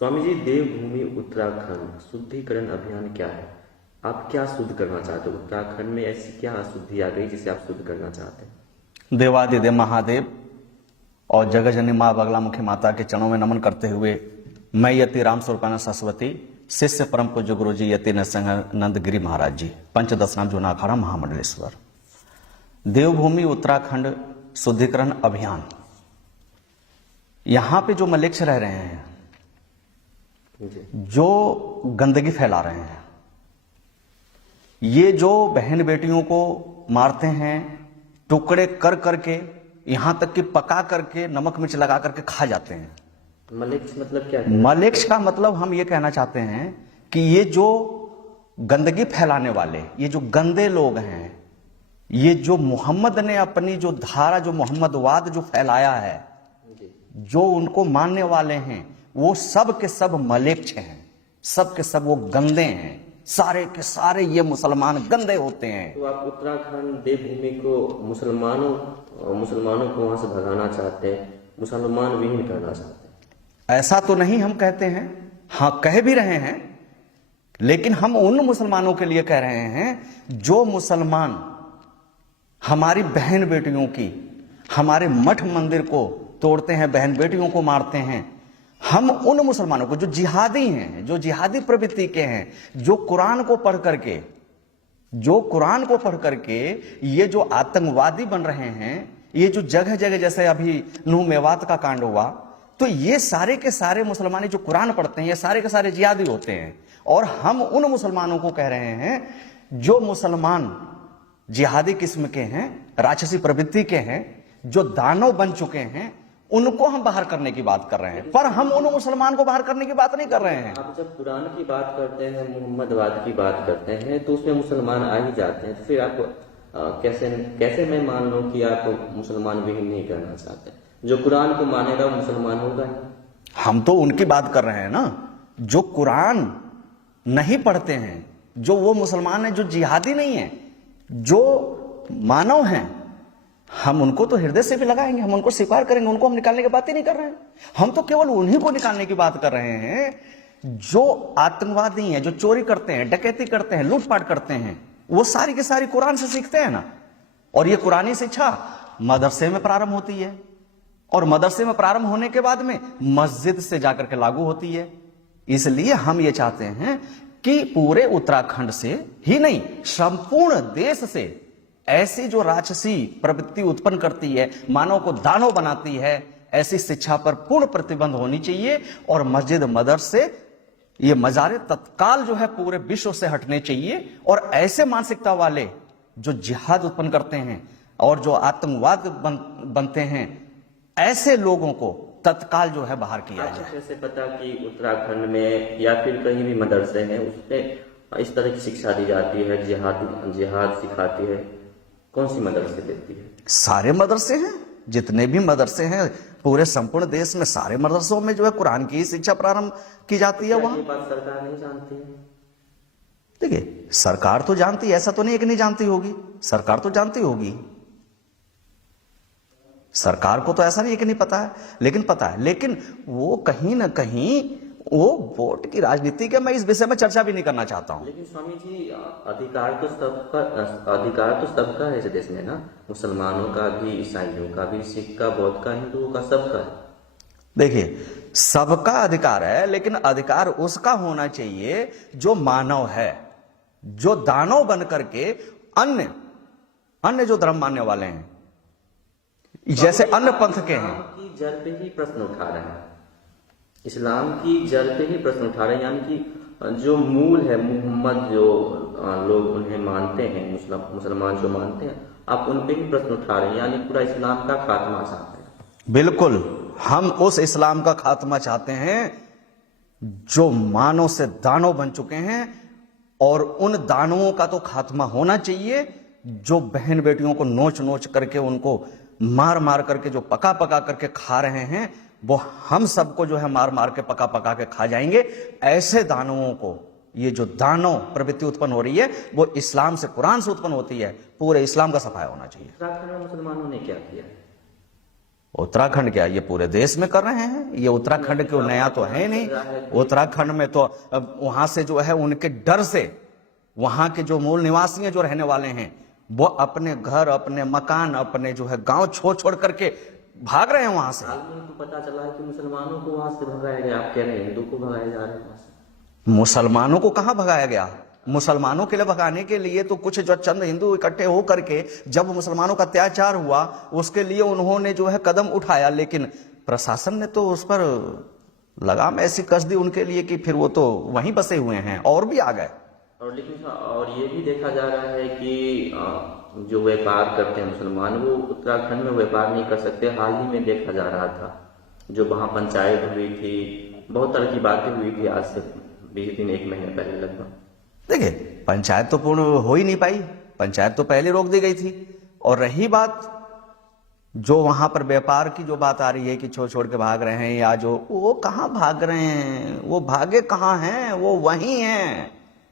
स्वामी जी, देवभूमि उत्तराखंड शुद्धिकरण अभियान क्या है? आप क्या शुद्ध करना चाहते हो? उत्तराखंड में ऐसी क्या अशुद्धि आ गई जिसे आप शुद्ध करना चाहते हैं? देवादिदेव महादेव और जगजननी माँ बगलामुखी माता के चरणों में नमन करते हुए मैं यति राम स्वरूपानंद सरस्वती, शिष्य परम पूज्य गुरु जी यति नरसिंहानंद गिरी महाराज जी, पंचदश नाम जूना अखाड़ा महामंडलेश्वर। देवभूमि उत्तराखंड शुद्धिकरण अभियान, यहां पे जो मलेच्छ रह रहे हैं, जो गंदगी फैला रहे हैं, ये जो बहन बेटियों को मारते हैं, टुकड़े कर करके, यहां तक कि पका करके नमक मिर्च लगा करके खा जाते हैं। मलेच्छ मतलब क्या? मलेच्छ का मतलब हम ये कहना चाहते हैं कि ये जो गंदगी फैलाने वाले, ये जो गंदे लोग हैं, ये जो मोहम्मद ने अपनी जो धारा, जो मोहम्मदवाद जो फैलाया है, जो उनको मानने वाले हैं, वो सब के सब मलेच्छ हैं, सब के सब वो गंदे हैं, सारे के सारे ये मुसलमान गंदे होते हैं। तो आप उत्तराखंड देवभूमि को मुसलमानों को वहां से भगाना चाहते हैं, मुसलमान विहीन करना चाहते हैं? ऐसा तो नहीं हम कहते हैं, हाँ कह भी रहे हैं, लेकिन हम उन मुसलमानों के लिए कह रहे हैं जो मुसलमान हमारी बहन बेटियों की, हमारे मठ मंदिर को तोड़ते हैं, बहन बेटियों को मारते हैं। हम उन मुसलमानों को जो जिहादी हैं, जो जिहादी प्रवृत्ति के हैं, जो कुरान को पढ़ करके ये जो आतंकवादी बन रहे हैं, ये जो जगह जगह, जैसे अभी नूह मेवात का कांड हुआ, तो ये सारे के सारे मुसलमान जो कुरान पढ़ते हैं, ये सारे के सारे जिहादी होते हैं। और हम उन मुसलमानों को कह रहे हैं जो मुसलमान जिहादी किस्म के हैं, राक्षसी प्रवृत्ति के हैं, जो दानव बन चुके हैं, उनको हम बाहर करने की बात कर रहे हैं, पर हम उन मुसलमान को बाहर करने की बात नहीं कर रहे हैं। आप जब कुरान की बात करते हैं, मोहम्मदवाद की बात करते हैं, तो उसमें मुसलमान आ ही जाते हैं। तो फिर आप कैसे मैं मान लूं कि आप मुसलमान विहीन नहीं करना चाहते? जो कुरान को मानेगा वो मुसलमान होगा ही। हम तो उनकी बात कर रहे हैं ना, जो कुरान नहीं पढ़ते हैं, जो वो मुसलमान है, जो जिहादी नहीं है, जो मानव हैं, हम उनको तो हृदय से भी लगाएंगे, हम उनको स्वीकार करेंगे, उनको हम निकालने की बात ही नहीं कर रहे हैं। हम तो केवल उन्हीं को निकालने की बात कर रहे हैं जो आतंकवादी हैं, जो चोरी करते हैं, डकैती करते हैं, लूटपाट करते हैं। वो सारी की सारी कुरान से सीखते हैं ना, और ये कुरानी शिक्षा मदरसे में प्रारंभ होती है, और मदरसे में प्रारंभ होने के बाद में मस्जिद से जाकर के लागू होती है। इसलिए हम ये चाहते हैं कि पूरे उत्तराखंड से ही नहीं, संपूर्ण देश से ऐसी जो राक्षसी प्रवृत्ति उत्पन्न करती है, मानव को दानव बनाती है, ऐसी शिक्षा पर पूर्ण प्रतिबंध होनी चाहिए। और मस्जिद मदरसे, ये मजारे तत्काल जो है पूरे विश्व से हटने चाहिए। और ऐसे मानसिकता वाले जो जिहाद उत्पन्न करते हैं और जो आतंकवाद बनते हैं, ऐसे लोगों को तत्काल जो है बाहर किया जाए। कैसे पता कि उत्तराखंड में या फिर कहीं भी मदरसे हैं उसमें इस तरह की शिक्षा दी जाती है, जिहाद सिखाती है? कौन सी मदरसे देती है? सारे मदरसे हैं, जितने भी मदरसे हैं पूरे संपूर्ण देश में, सारे मदरसों में जो है कुरान की शिक्षा प्रारंभ की जाती है। वहां ये बात सरकार नहीं जानती है? देखिए, सरकार तो जानती है, ऐसा तो नहीं है कि नहीं जानती होगी, सरकार तो जानती होगी। सरकार को तो ऐसा नहीं है कि नहीं पता है, लेकिन पता है। लेकिन वो कहीं ना कहीं वो वोट की राजनीति के, मैं इस विषय में चर्चा भी नहीं करना चाहता हूं। लेकिन स्वामी जी, अधिकार तो सबका है इस देश में ना, मुसलमानों का भी, ईसाइयों का भी, सिख का, बौद्ध का, हिंदुओं का, सबका है। देखिए, सबका अधिकार है, लेकिन अधिकार उसका होना चाहिए जो मानव है, जो दानव बन करके अन्य जो धर्म मानने वाले हैं, जैसे अन्य पंथ के हैं, की जड़ पे ही प्रश्न उठा रहे हैं, इस्लाम की जड़ पे ही प्रश्न उठा रहे हैं। यानी कि जो मूल है, मोहम्मद जो लोग उन्हें मानते हैं, मुसलमान जो मानते हैं, आप उन पे ही प्रश्न उठा रहे हैं, यानी पूरा इस्लाम का खात्मा चाहते हैं। बिल्कुल, हम उस इस्लाम का खात्मा चाहते हैं जो मानव से दानव बन चुके हैं, और उन दानवों का तो खात्मा होना चाहिए जो बहन बेटियों को नोच नोच करके, उनको मार मार करके, जो पका पका करके खा रहे हैं, वो हम सबको जो है मार मार के, पका पका के खा जाएंगे। ऐसे दानवों को, ये जो दानव प्रवृत्ति उत्पन्न हो रही है, वो इस्लाम से, कुरान से उत्पन्न होती है। पूरे इस्लाम का सफाया होना चाहिए। उत्तराखंड में मुसलमानों ने क्या किया? उत्तराखंड क्या ये पूरे देश में कर रहे हैं, ये उत्तराखंड क्यों नया तो है नहीं। उत्तराखंड में तो अब वहां से जो है उनके डर से वहां के जो मूल निवासी हैं, जो रहने वाले हैं, वो अपने घर, अपने मकान, अपने जो है गांव छोड़ छोड़ करके भाग रहे हैं वहां से। हाल में तो पता चला है कि मुसलमानों को वहां से भगाया गया। आप कह रहे हैं हिंदू को भगाया जा रहा है वहां से। मुसलमानों को कहां भगाया गया? मुसलमानों के लिए भगाने के लिए तो कुछ जो चंद हिंदू इकट्ठे हो करके जब मुसलमानों का अत्याचार हुआ उसके लिए उन्होंने जो है कदम उठाया, लेकिन प्रशासन ने तो उस पर लगाम ऐसी कस दी उनके लिए कि फिर वो तो वहीं बसे हुए हैं और भी आ गए। और लेकिन और ये भी देखा जा रहा है कि जो व्यापार करते हैं मुसलमान, वो उत्तराखंड में व्यापार नहीं कर सकते। हाल ही में देखा जा रहा था, जो वहां पंचायत हुई थी, बहुत तरह की बातें हुई थी आज से 20 दिन 1 महीने पहले लगभग। देखिए, पंचायत तो पूर्ण हो ही नहीं पाई, पंचायत तो पहले रोक दी गई थी। और रही बात जो वहां पर व्यापार की जो बात आ रही है कि छोड़ छोड़ के भाग रहे हैं, या जो वो कहां भाग रहे हैं, वो भागे कहां हैं, वो वहीं हैं।